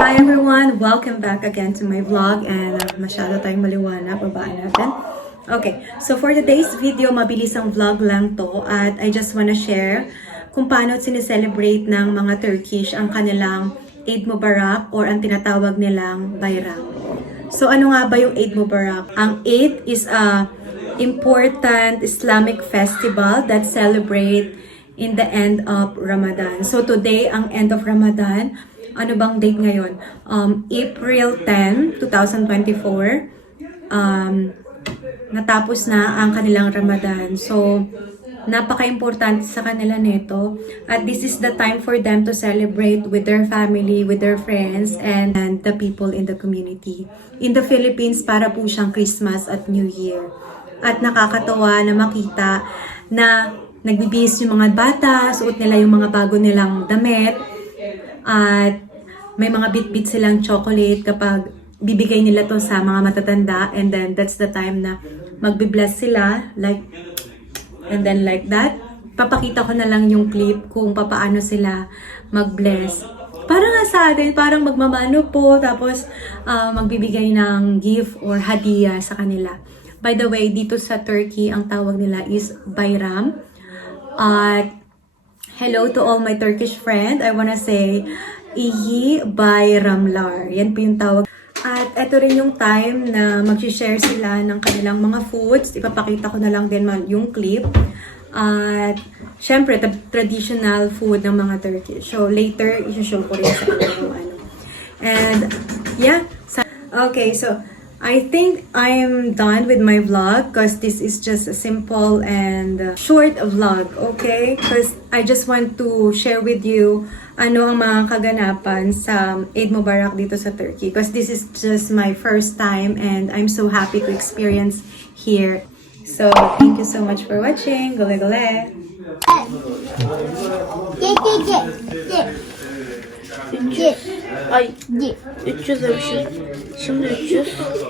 Hi everyone! Welcome back again to my vlog and masyado tayong maliwanag, babaan natin. Okay, so for today's video, mabilis ang vlog lang to at I just wanna share kung paano sineselebrate ng mga Turkish ang kanilang Eid Mubarak or ang tinatawag nilang Bayram. So ano nga ba yung Eid Mubarak? Ang Eid is a important Islamic festival that celebrate in the end of Ramadan. So today, ang end of Ramadan, ano bang date ngayon? April 10, 2024. Natapos na ang kanilang Ramadan. So, napaka-importante sa kanila nito. At this is the time for them to celebrate with their family, with their friends, and the people in the community. In the Philippines, para po siyang Christmas at New Year. At nakakatawa na makita na nagbibihis yung mga bata, suot nila yung mga bago nilang damit, at may mga bit-bit silang chocolate kapag bibigay nila to sa mga matatanda, and then that's the time na magbi-bless sila, like, and then like that. Papakita ko na lang yung clip kung papaano sila mag-bless. Parang nga sa atin, parang magmamano po, tapos magbibigay ng gift or hadiah sa kanila. By the way, dito sa Turkey, ang tawag nila is Bayram. At hello to all my Turkish friend. I wanna say, Iyi Bayramlar. Yan po yung tawag. At ito rin yung time na mag-share sila ng kanilang mga foods. Ipapakita ko na lang din yung clip. At syempre, traditional food ng mga Turkish. So later, i-show ko rin sa kanila yung ano. And yeah. Okay, so I think I'm done with my vlog because this is just a simple and short vlog, okay? Because I just want to share with you ano ang mga kaganapan sa Eid Mubarak dito sa Turkey. Because this is just my first time and I'm so happy to experience here. So, thank you so much for watching. Gole gole! Ay, 300 demişim. Şimdi 300.